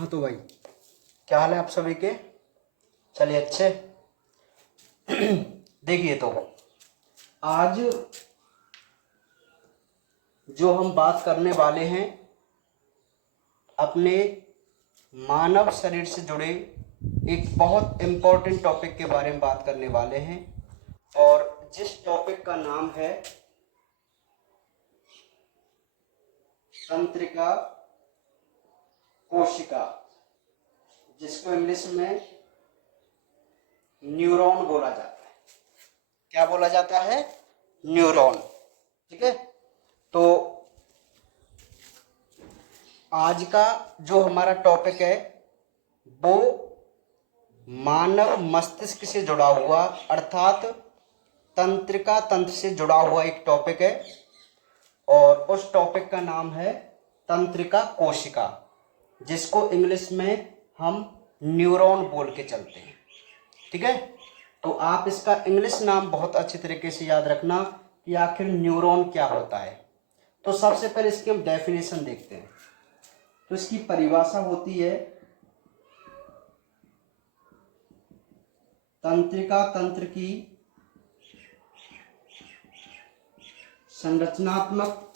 हाँ तो भाई, क्या हाल है आप सभी के? चलिए अच्छे। देखिए तो आज जो हम बात करने वाले हैं अपने मानव शरीर से जुड़े एक बहुत इम्पोर्टेंट टॉपिक के बारे में बात करने वाले हैं, और जिस टॉपिक का नाम है तंत्रिका कोशिका, जिसको इंग्लिश में न्यूरॉन बोला जाता है। क्या बोला जाता है? न्यूरॉन। ठीक है, तो आज का जो हमारा टॉपिक है वो मानव मस्तिष्क से जुड़ा हुआ अर्थात तंत्रिका तंत्र से जुड़ा हुआ एक टॉपिक है, और उस टॉपिक का नाम है तंत्रिका कोशिका, जिसको इंग्लिश में हम न्यूरॉन बोल के चलते हैं। ठीक है, तो आप इसका इंग्लिश नाम बहुत अच्छी तरीके से याद रखना कि आखिर न्यूरॉन क्या होता है। तो सबसे पहले इसकी हम डेफिनेशन देखते हैं। तो इसकी परिभाषा होती है तंत्रिका तंत्र की संरचनात्मक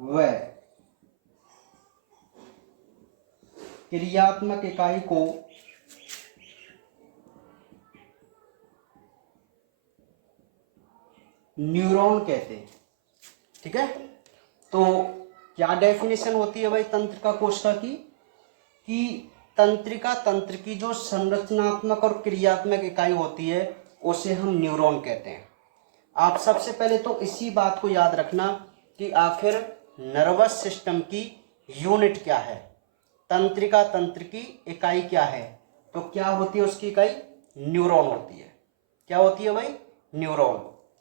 व क्रियात्मक इकाई को न्यूरॉन कहते हैं। ठीक है, तो क्या डेफिनेशन होती है भाई तंत्रिका कोशिका की? कि तंत्रिका तंत्र की जो संरचनात्मक और क्रियात्मक इकाई होती है उसे हम न्यूरॉन कहते हैं। आप सबसे पहले तो इसी बात को याद रखना कि आखिर नर्वस सिस्टम की यूनिट क्या है, तंत्रिका तंत्र की इकाई क्या है। तो क्या होती है उसकी इकाई? न्यूरॉन होती है। क्या होती है भाई? न्यूरॉन।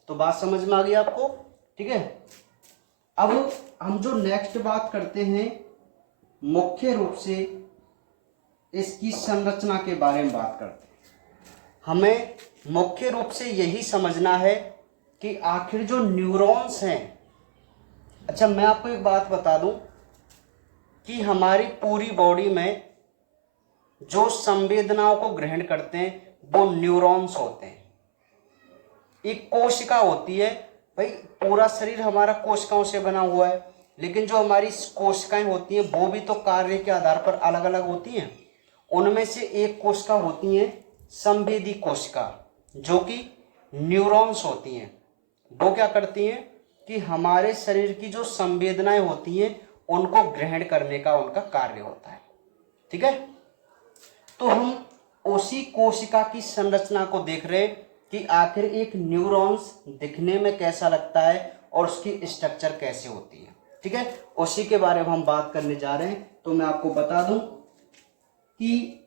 तो बात समझ में आ गई आपको? ठीक है, अब हम जो नेक्स्ट बात करते हैं मुख्य रूप से इसकी संरचना के बारे में बात करते हैं। हमें मुख्य रूप से यही समझना है कि आखिर जो न्यूरॉन्स हैं, अच्छा मैं आपको एक बात बता दूं कि हमारी पूरी बॉडी में जो संवेदनाओं को ग्रहण करते हैं वो न्यूरॉन्स होते हैं। एक कोशिका होती है भाई, पूरा शरीर हमारा कोशिकाओं से बना हुआ है, लेकिन जो हमारी कोशिकाएं होती हैं वो भी तो कार्य के आधार पर अलग अलग होती हैं। उनमें से एक कोशिका होती है संवेदी कोशिका, जो कि न्यूरॉन्स होती हैं। वो क्या करती हैं कि हमारे शरीर की जो संवेदनाएं होती हैं उनको ग्रहण करने का उनका कार्य होता है। ठीक है, तो हम उसी कोशिका की संरचना को देख रहे हैं कि आखिर एक न्यूरॉन्स दिखने में कैसा लगता है और उसकी स्ट्रक्चर कैसे होती है। ठीक है, उसी के बारे में हम बात करने जा रहे हैं। तो मैं आपको बता दूं कि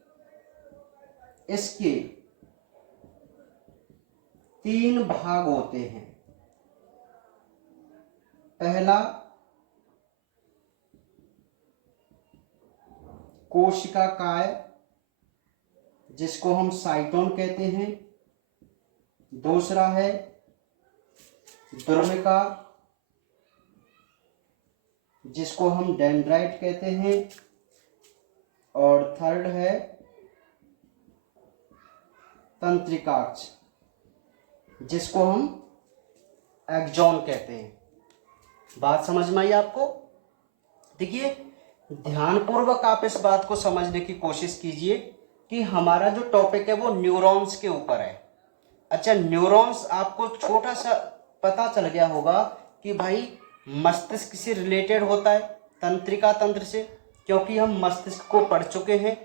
इसके 3 भाग होते हैं। पहला कोशिका काय, जिसको हम साइटोन कहते हैं। दूसरा है द्रुमिका, जिसको हम डेंड्राइट कहते हैं। और थर्ड है तंत्रिकाक्ष, जिसको हम एक्सॉन कहते हैं। बात समझ में आई आपको? देखिए, ध्यानपूर्वक आप इस बात को समझने की कोशिश कीजिए कि हमारा जो टॉपिक है वो न्यूरॉन्स के ऊपर है। अच्छा, न्यूरॉन्स आपको छोटा सा पता चल गया होगा कि भाई मस्तिष्क से रिलेटेड होता है तंत्रिका तंत्र से, क्योंकि हम मस्तिष्क को पढ़ चुके हैं।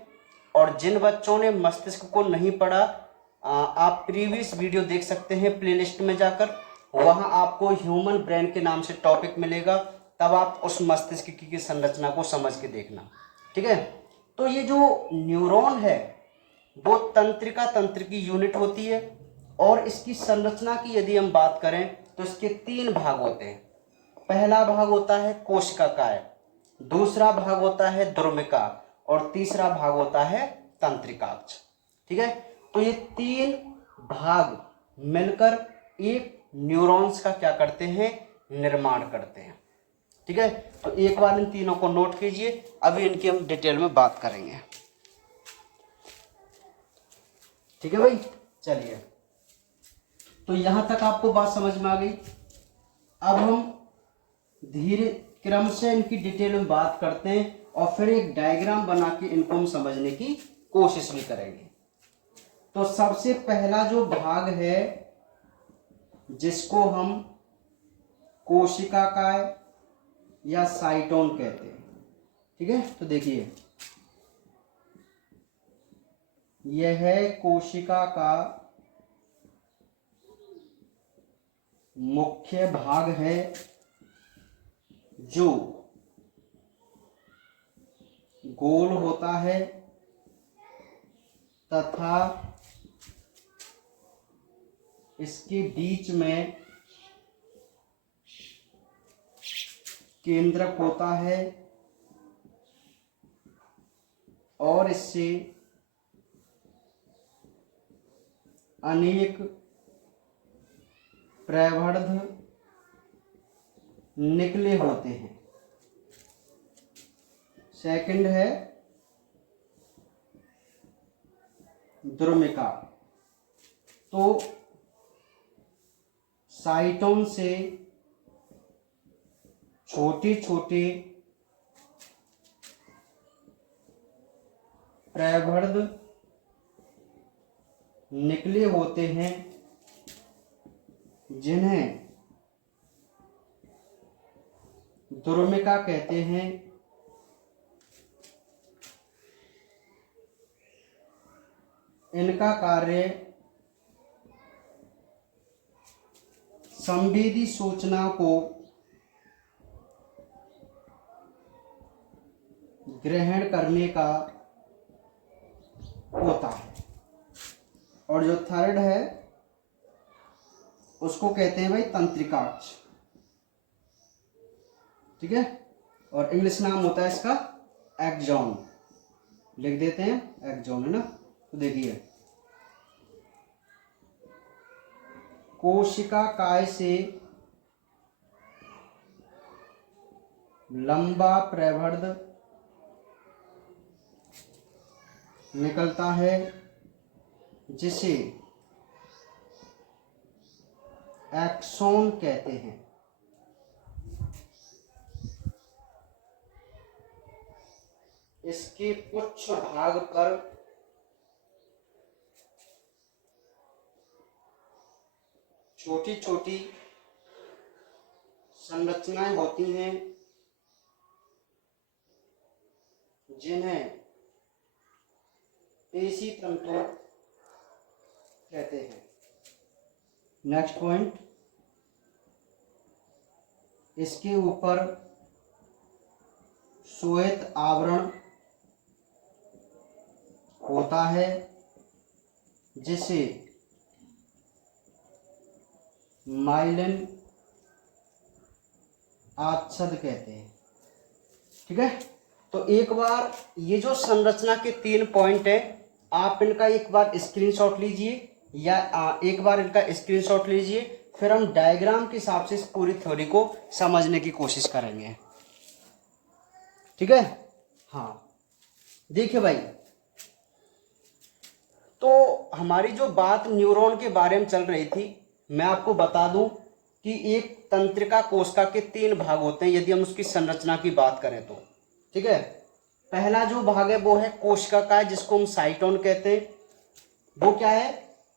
और जिन बच्चों ने मस्तिष्क को नहीं पढ़ा, आप प्रीवियस वीडियो देख सकते हैं प्लेलिस्ट में जाकर, वहां आपको ह्यूमन ब्रेन के नाम से टॉपिक मिलेगा, तब आप उस मस्तिष्क की संरचना को समझ के देखना। ठीक है, तो ये जो न्यूरॉन है वो तंत्रिका तंत्र की यूनिट होती है, और इसकी संरचना की यदि हम बात करें तो इसके 3 भाग होते हैं। पहला भाग होता है कोशिका काय, दूसरा भाग होता है द्रुमिका, और तीसरा भाग होता है तंत्रिकाक्ष। ठीक है, तो ये 3 भाग मिलकर एक न्यूरॉन्स का क्या करते हैं? निर्माण करते हैं। ठीक है, तो एक बार इन तीनों को नोट कीजिए, अभी इनकी हम डिटेल में बात करेंगे। ठीक है भाई, चलिए, तो यहां तक आपको बात समझ में आ गई। अब हम धीरे क्रम से इनकी डिटेल में बात करते हैं और फिर एक डायग्राम बना के इनको हम समझने की कोशिश भी करेंगे। तो सबसे पहला जो भाग है जिसको हम कोशिकाकाय या साइटोन कहते हैं, ठीक है, तो देखिए यह है कोशिका का मुख्य भाग है जो गोल होता है तथा इसके बीच में केंद्रक होता है और इससे अनेक प्रवर्ध निकले होते हैं। सेकंड है द्रुमिका। तो साइटोन से छोटे छोटे प्रवर्ध निकले होते हैं जिन्हें द्रुमिका कहते हैं। इनका कार्य संवेदी सूचना को ग्रहण करने का होता है। और जो थर्ड है उसको कहते हैं भाई तंत्रिकाक्ष, ठीक है, और इंग्लिश नाम होता है इसका एक्सॉन, लिख देते हैं एक्सॉन, है ना। तो देखिए कोशिका काय से लंबा प्रवर्ध निकलता है जिसे एक्सॉन कहते हैं। इसके पुच्छ भाग पर छोटी छोटी संरचनाएं होती हैं जिन्हें पेशी तंतु कहते हैं। नेक्स्ट पॉइंट, इसके ऊपर श्वेत आवरण होता है जिसे माइलिन आच्छाद कहते हैं। ठीक है, तो एक बार ये जो संरचना के 3 पॉइंट है आप इनका एक बार स्क्रीनशॉट लीजिए या एक बार इनका स्क्रीनशॉट लीजिए, फिर हम डायग्राम के हिसाब से इस पूरी थ्योरी को समझने की कोशिश करेंगे। ठीक है, हाँ देखिए भाई, तो हमारी जो बात न्यूरॉन के बारे में चल रही थी, मैं आपको बता दूं कि एक तंत्रिका कोशिका के 3 भाग होते हैं यदि हम उसकी संरचना की बात करें तो। ठीक है, पहला जो भाग है वो है कोशिका का, जिसको हम साइटोन कहते हैं। वो क्या है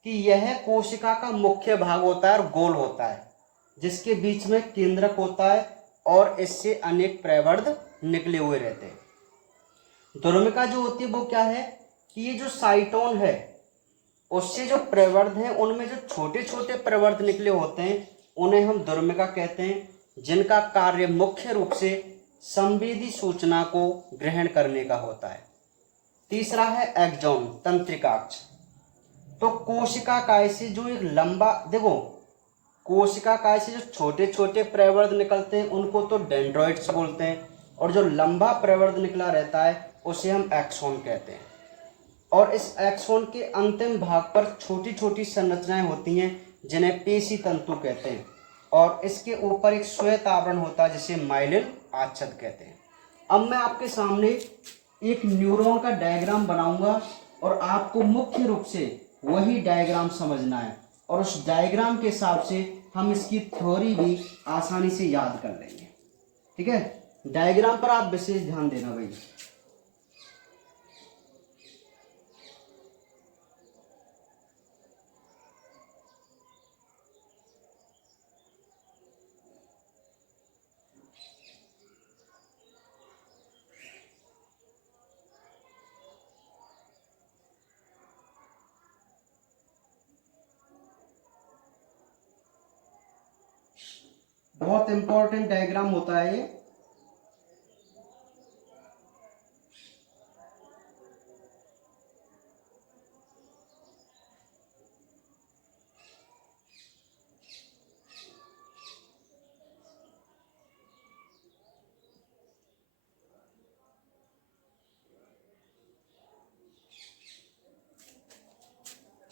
कि यह कोशिका का मुख्य भाग होता है और गोल होता है, जिसके बीच में केंद्रक होता है और इससे अनेक प्रवर्ध निकले हुए रहते हैं। द्रुमिका जो होती है वो क्या है कि ये जो साइटोन है उससे जो प्रवर्ध हैं उनमें जो छोटे छोटे प्रवर्ध निकले होते हैं उन्हें हम द्रुमिका कहते हैं, जिनका कार्य मुख्य रूप से संवेदी सूचना को ग्रहण करने का होता है। तीसरा है एक्सॉन, तंत्रिकाक्ष। तो कोशिका काय से जो एक लंबा, देखो कोशिका काय से जो छोटे छोटे प्रवर्ध निकलते हैं उनको तो डेंड्रॉइड्स बोलते हैं, और जो लंबा प्रवर्ध निकला रहता है उसे हम एक्सॉन कहते हैं। और इस एक्सॉन के अंतिम भाग पर छोटी छोटी संरचनाएं होती हैं जिन्हें पेशी तंतु कहते हैं। और इसके ऊपर एक श्वेत आवरण होता है जिसे माइलिन आच्छाद कहते हैं। अब मैं आपके सामने एक न्यूरॉन का डायग्राम बनाऊंगा और आपको मुख्य रूप से वही डायग्राम समझना है और उस डायग्राम के हिसाब से हम इसकी थ्योरी भी आसानी से याद कर लेंगे। ठीक है, डायग्राम पर आप विशेष ध्यान देना भाई। बहुत इंपॉर्टेंट डायग्राम होता है ये।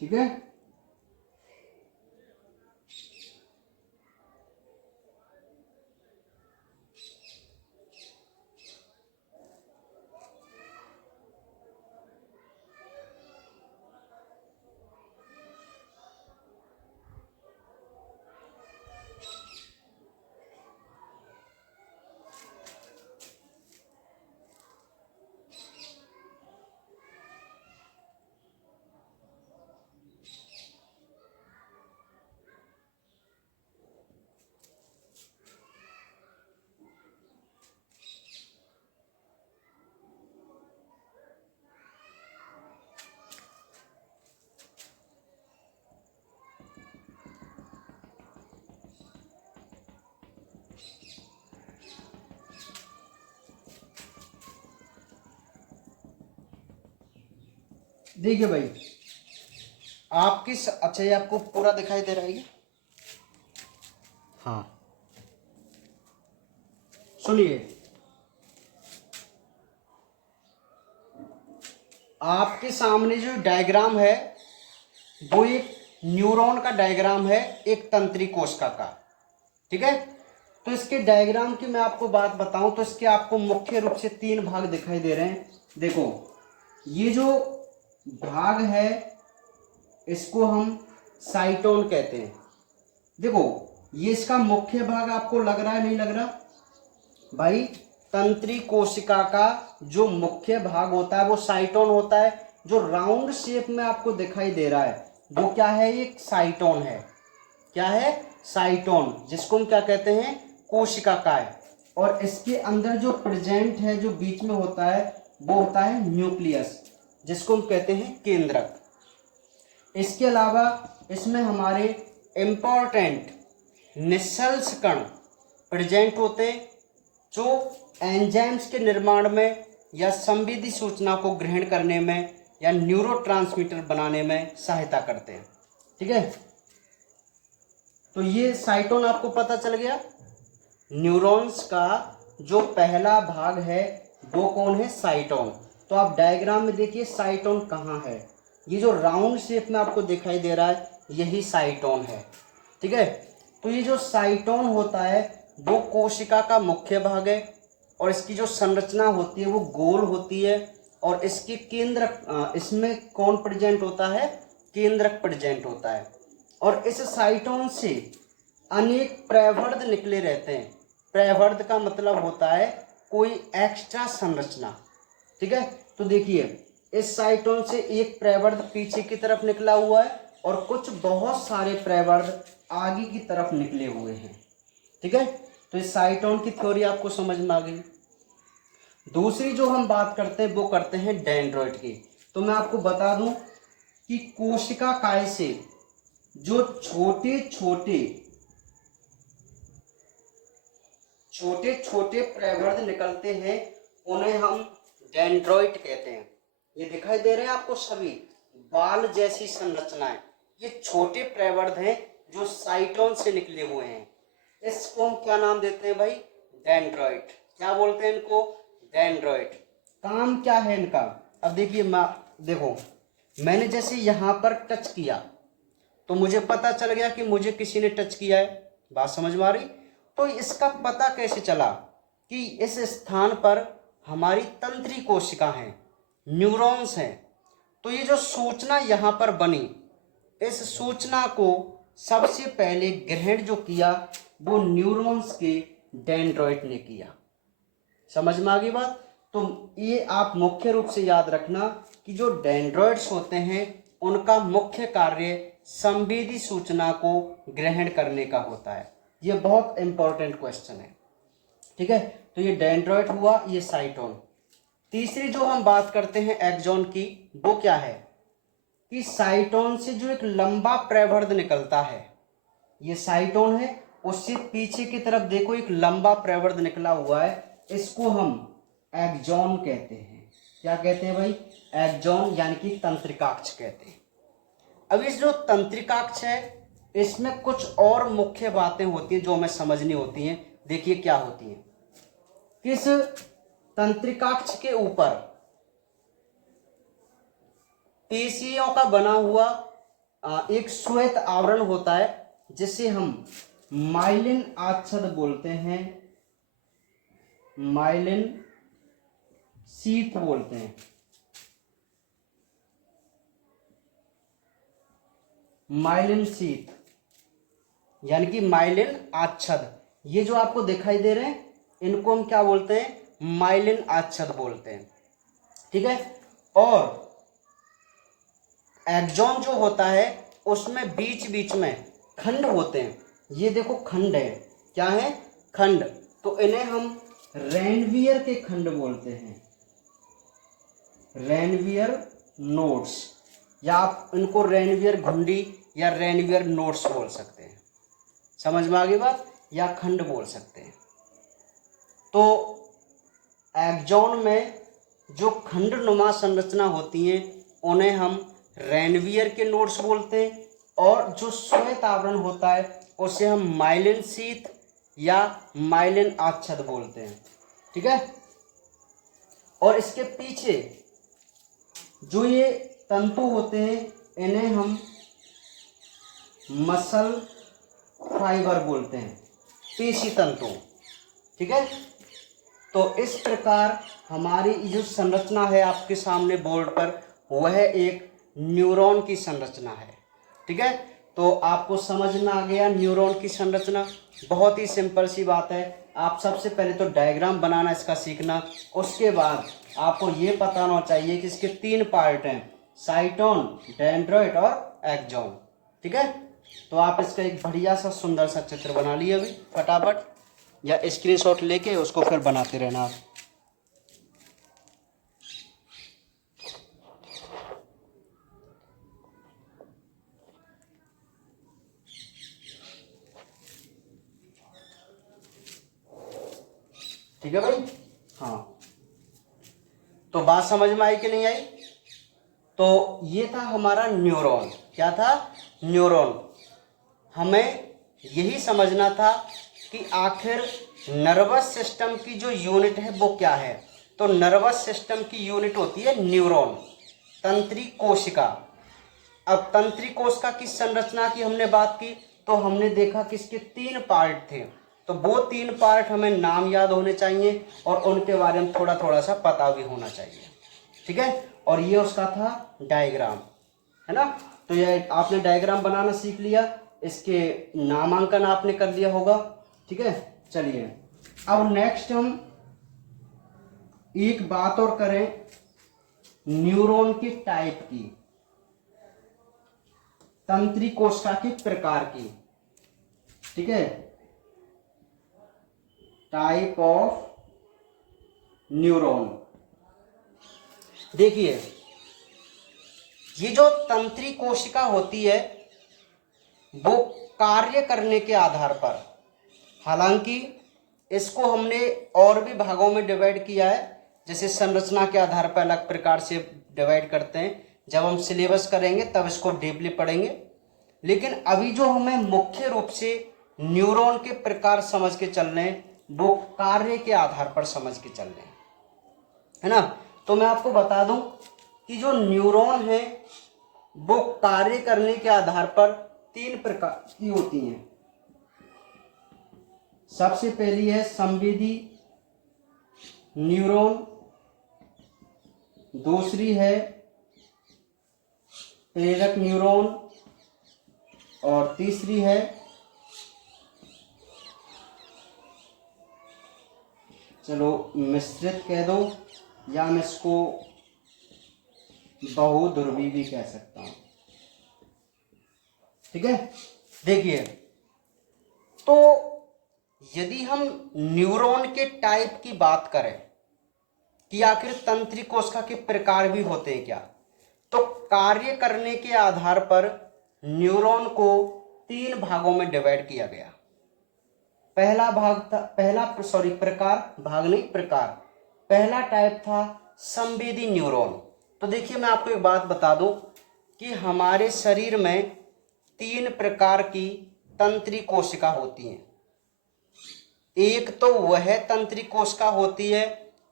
ठीक है, देखिए भाई, अच्छा ये आपको पूरा दिखाई दे रहा है ये? हाँ, सुनिए, आपके सामने जो डायग्राम है वो एक न्यूरॉन का डायग्राम है, एक तंत्री कोशिका का। ठीक है, तो इसके डायग्राम की मैं आपको बात बताऊं तो इसके आपको मुख्य रूप से 3 भाग दिखाई दे रहे हैं। देखो, ये जो भाग है इसको हम साइटोन कहते हैं। देखो, ये इसका मुख्य भाग आपको लग रहा है, नहीं लग रहा भाई? तंत्री कोशिका का जो मुख्य भाग होता है वो साइटोन होता है। जो राउंड शेप में आपको दिखाई दे रहा है वो क्या है? एक साइटोन है। क्या है? साइटोन, जिसको हम क्या कहते हैं? कोशिका काय। और इसके अंदर जो प्रेजेंट है, जो बीच में होता है, वो होता है न्यूक्लियस, जिसको हम कहते हैं केंद्रक। इसके अलावा इसमें हमारे इम्पोर्टेंट निस्सल्स कण प्रेजेंट होते हैं जो एंजाइम्स के निर्माण में या संवेदी सूचना को ग्रहण करने में या न्यूरोट्रांसमीटर बनाने में सहायता करते हैं। ठीक है, तो ये साइटोन आपको पता चल गया। न्यूरॉन्स का जो पहला भाग है वो कौन है? साइटोन। तो आप डायग्राम में देखिए साइटोन कहाँ है। ये जो राउंड शेप में आपको दिखाई दे रहा है यही साइटोन है। ठीक है, तो ये जो साइटोन होता है वो कोशिका का मुख्य भाग है और इसकी जो संरचना होती है वो गोल होती है और इसके केंद्रक, इसमें कौन प्रेजेंट होता है? केंद्रक प्रेजेंट होता है। और इस साइटोन से अनेक प्रवर्ध निकले रहते हैं। प्रवर्ध का मतलब होता है कोई एक्स्ट्रा संरचना। ठीक है, तो देखिए इस साइटोन से एक प्रवर्ध पीछे की तरफ निकला हुआ है और कुछ बहुत सारे प्रवर्ध आगे की तरफ निकले हुए हैं। ठीक है, तो इस साइटोन की थ्योरी आपको समझ में आ गई। दूसरी जो हम बात करते हैं वो करते हैं डेंड्रॉइड की। तो मैं आपको बता दूं कि कोशिका काय से जो छोटे छोटे प्रवर्ध निकलते हैं उन्हें हम डेंड्रॉइड कहते हैं। ये दिखाई दे रहे हैं आपको सभी बाल जैसी संरचनाएं, ये छोटे प्रवर्ध हैं जो साइटोन से निकले हुए हैं। इसको हम क्या नाम देते हैं भाई? डेंड्रॉइड। क्या बोलते हैं इनको? डेंड्रॉइड। काम क्या है इनका? अब देखिए, देखो मैंने जैसे यहाँ पर टच किया तो मुझे पता चल गया कि मुझे किसी ने टच किया है। बात समझ में आ रही? तो इसका पता कैसे चला कि इस स्थान पर हमारी तंत्री कोशिका हैं, न्यूरॉन्स हैं। तो ये जो सूचना यहाँ पर बनी, इस सूचना को सबसे पहले ग्रहण जो किया वो न्यूरॉन्स के डेंड्राइट ने किया। समझ में आ गई बात? तो ये आप मुख्य रूप से याद रखना कि जो डेंड्राइट्स होते हैं उनका मुख्य कार्य संवेदी सूचना को ग्रहण करने का होता है। ये बहुत इंपॉर्टेंट क्वेश्चन है, ठीक है। तो ये डेंड्राइट हुआ, ये साइटोन। तीसरी जो हम बात करते हैं एक्सॉन की, वो क्या है कि साइटोन से जो एक लंबा प्रवर्ध निकलता है, ये साइटोन है, उससे पीछे की तरफ देखो एक लंबा प्रवर्ध निकला हुआ है, इसको हम एक्सॉन कहते हैं। क्या कहते हैं भाई? एक्सॉन, यानी कि तंत्रिकाक्ष कहते हैं। अब इस जो तंत्रिकाक्ष है इसमें कुछ और मुख्य बातें होती हैं जो हमें समझनी होती हैं। देखिए क्या होती हैं। किस तंत्रिकाक्ष के ऊपर पेशियों का बना हुआ एक श्वेत आवरण होता है जिसे हम माइलिन आच्छाद बोलते हैं, माइलिन शीथ बोलते हैं। माइलिन शीथ यानी कि माइलिन आच्छाद, ये जो आपको दिखाई दे रहे हैं इनको हम क्या बोलते हैं? माइलिन आच्छाद बोलते हैं, ठीक है। और एक्सॉन जो होता है उसमें बीच बीच में खंड होते हैं। ये देखो खंड है, क्या है? खंड। तो इन्हें हम रेनवियर के खंड बोलते हैं, रेनवियर नोड्स, या आप इनको रेनवियर घुंडी या रेनवियर नोड्स बोल सकते हैं। समझ में आ गई बात? या खंड बोल सकते हैं। तो एक्सॉन में जो खंड नुमा संरचना होती है उन्हें हम रेनवियर के नोड्स बोलते हैं, और जो श्वेत आवरण होता है उसे हम माइलिन शीथ या माइलिन आच्छाद बोलते हैं, ठीक है। और इसके पीछे जो ये तंतु होते हैं इन्हें हम मसल फाइबर बोलते हैं, पेशी तंतु, ठीक है। तो इस प्रकार हमारी जो संरचना है आपके सामने बोर्ड पर, वह एक न्यूरॉन की संरचना है, ठीक है। तो आपको समझ में आ गया न्यूरॉन की संरचना। बहुत ही सिंपल सी बात है। आप सबसे पहले तो डायग्राम बनाना इसका सीखना, उसके बाद आपको ये पता होना चाहिए कि इसके 3 पार्ट हैं, साइटोन, डेंड्राइट और एक्सॉन, ठीक है। तो आप इसका एक बढ़िया सा सुंदर सा चित्र बना लिए अभी फटाफट, या स्क्रीनशॉट लेके उसको फिर बनाते रहना आप। ठीक है भाई? हाँ, तो बात समझ में आई कि नहीं आई? तो ये था हमारा न्यूरॉन। क्या था? न्यूरॉन। हमें यही समझना था कि आखिर नर्वस सिस्टम की जो यूनिट है वो क्या है। तो नर्वस सिस्टम की यूनिट होती है न्यूरॉन, तंत्रिक कोशिका। अब तंत्रिक कोशिका की संरचना की हमने बात की, तो हमने देखा कि इसके 3 पार्ट थे। तो वो 3 पार्ट हमें नाम याद होने चाहिए और उनके बारे में थोड़ा थोड़ा सा पता भी होना चाहिए, ठीक है। और ये उसका था डायग्राम, है ना। तो ये आपने डायग्राम बनाना सीख लिया, इसके नामांकन आपने कर लिया होगा, ठीक है। चलिए अब नेक्स्ट हम एक बात और करें न्यूरॉन की टाइप की, तंत्रिक कोशिका के प्रकार की, ठीक है। Type of neuron. देखिए ये जो तंत्रिक कोशिका होती है वो कार्य करने के आधार पर, हालांकि इसको हमने और भी भागों में डिवाइड किया है, जैसे संरचना के आधार पर अलग प्रकार से डिवाइड करते हैं। जब हम सिलेबस करेंगे तब इसको डीपली पढ़ेंगे, लेकिन अभी जो हमें मुख्य रूप से न्यूरॉन के प्रकार समझ के चल रहे हैं वो कार्य के आधार पर समझ के चल रहे हैं, है ना। तो मैं आपको बता दूं कि जो न्यूरॉन है वो कार्य करने के आधार पर 3 प्रकार की होती हैं। सबसे पहली है संवेदी न्यूरॉन, दूसरी है प्रेरक न्यूरॉन और तीसरी है चलो मिश्रित कह दो या मैं इसको बहुध्रुवी भी कह सकता हूं। ठीक है, देखिए तो यदि हम न्यूरॉन के टाइप की बात करें कि आखिर तंत्रिका कोशिका के प्रकार भी होते हैं क्या, तो कार्य करने के आधार पर न्यूरॉन को 3 भागों में डिवाइड किया गया। पहला भाग था प्रकार। पहला टाइप था संवेदी न्यूरॉन। तो देखिए मैं आपको एक बात बता दूं कि हमारे शरीर में 3 प्रकार की तंत्रिका कोशिका होती हैं। एक तो वह तंत्रिका कोशिका होती है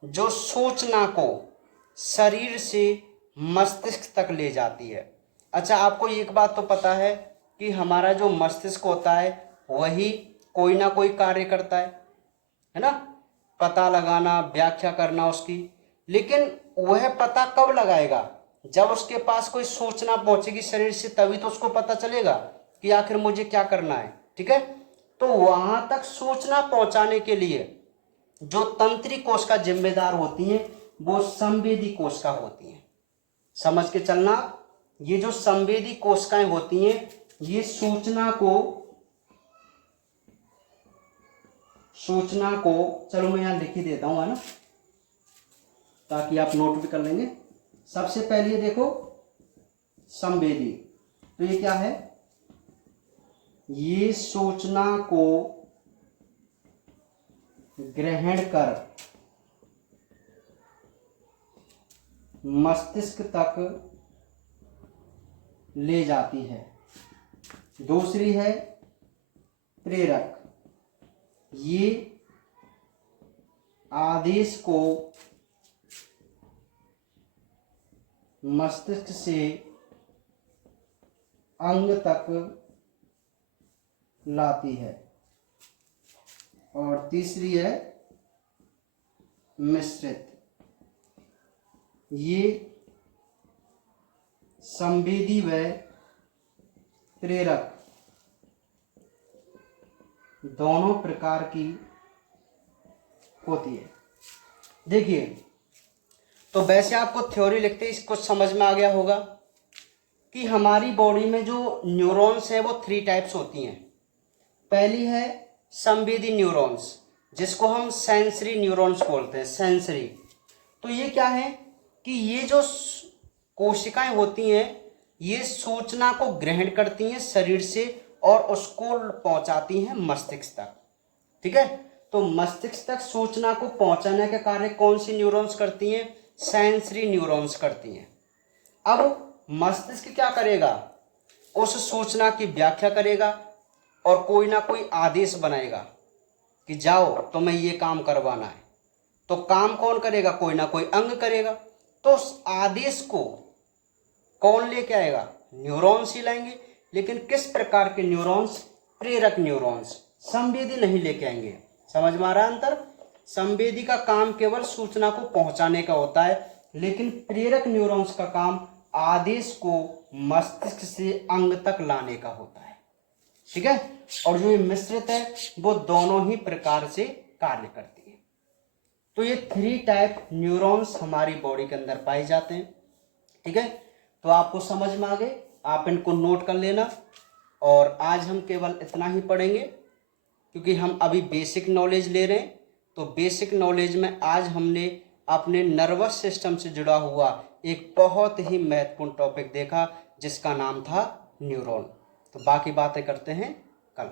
जो सूचना को शरीर से मस्तिष्क तक ले जाती है। अच्छा, आपको एक बात तो पता है कि हमारा जो मस्तिष्क होता है वही कोई ना कोई कार्य करता है ना, पता लगाना, व्याख्या करना उसकी। लेकिन वह पता कब लगाएगा, जब उसके पास कोई सूचना पहुंचेगी शरीर से, तभी तो उसको पता चलेगा कि आखिर मुझे क्या करना है। ठीक है, तो वहां तक सूचना पहुंचाने के लिए जो तंत्रिका कोशिका जिम्मेदार होती हैं वो संवेदी कोशिका होती हैं। समझ के चलना, ये जो संवेदी कोशिकाएं होती हैं ये सूचना को चलो मैं यहां लिख ही देता हूं, है ना, ताकि आप नोट भी कर लेंगे। सबसे पहले देखो संवेदी, तो ये क्या है, ये सूचना को ग्रहण कर मस्तिष्क तक ले जाती है। दूसरी है प्रेरक, ये आदेश को मस्तिष्क से अंग तक लाती है। और तीसरी है मिश्रित, ये संवेदी व प्रेरक दोनों प्रकार की होती है। देखिए तो वैसे आपको थ्योरी लिखते ही कुछ समझ में आ गया होगा कि हमारी बॉडी में जो न्यूरॉन्स है वो 3 टाइप्स होती हैं। पहली है संवेदी न्यूरॉन्स, जिसको हम सेंसरी न्यूरॉन्स बोलते हैं, सेंसरी। तो ये क्या है कि ये जो कोशिकाएं होती हैं ये सूचना को ग्रहण करती हैं शरीर से और उसको पहुंचाती हैं मस्तिष्क तक। ठीक है, तो मस्तिष्क तक सूचना को पहुंचाने का कार्य कौन सी न्यूरॉन्स करती हैं, सेंसरी न्यूरॉन्स करती हैं। अब मस्तिष्क क्या करेगा, उस सूचना की व्याख्या करेगा और कोई ना कोई आदेश बनाएगा कि जाओ तुम्हें ये काम करवाना है। तो काम कौन करेगा, कोई ना कोई अंग करेगा। तो उस आदेश को कौन लेके आएगा, न्यूरॉन्स ही लाएंगे। लेकिन किस प्रकार के न्यूरॉन्स, प्रेरक न्यूरॉन्स, संवेदी नहीं लेके आएंगे। समझ में आ रहा है अंतर? संवेदी का काम केवल सूचना को पहुंचाने का होता है, लेकिन प्रेरक न्यूरॉन्स का काम आदेश को मस्तिष्क से अंग तक लाने का होता है। ठीक है, और जो ये मिश्रित है वो दोनों ही प्रकार से कार्य करती है। तो ये 3 टाइप न्यूरॉन्स हमारी बॉडी के अंदर पाए जाते हैं। ठीक है, तो आपको समझ में आ गए, आप इनको नोट कर लेना। और आज हम केवल इतना ही पढ़ेंगे क्योंकि हम अभी बेसिक नॉलेज ले रहे हैं। तो बेसिक नॉलेज में आज हमने अपने नर्वस सिस्टम से जुड़ा हुआ एक बहुत ही महत्वपूर्ण टॉपिक देखा जिसका नाम था न्यूरॉन। तो बाकी बातें करते हैं कल।